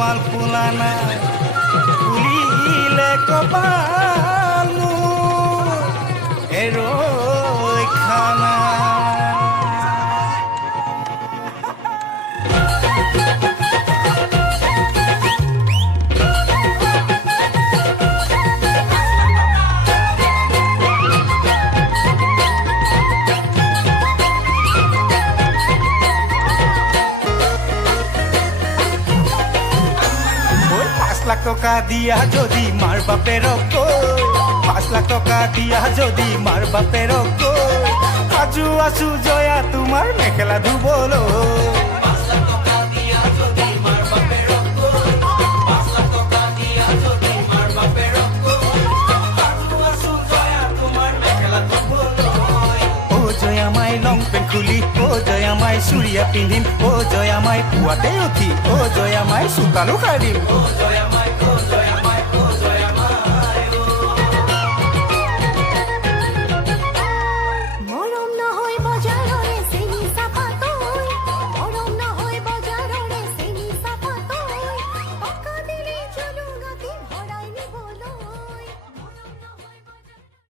কপাল ফুলা নাই ফুলিলে কপাল মোৰ ৰক্ষা নাই। লাখ টকা দিয়া যদি মাৰ বাপেৰক কৈ 5 লাখ টকা দিয়া যদি মাৰ বাপেৰক কৈ সাজু আছো জয়া তোমাৰ মেখেলা ধুবলৈ। 5 লাখ টকা দিয়া যদি মাৰ বাপেৰক কৈ 5 লাখ টকা দিয়া যদি মাৰ বাপেৰক কৈ সাজু আছো জয়া তোমাৰ মেখেলা ধুবলৈ। অ জয়া মাই লং পেণ্ট খুলি অ জয়া মাই চুৰিয়া পিন্ধিম অ জয়া মাই পুৱাতে উঠি অ জয়া মাই চোতালো সাৰিম। জয়া মাই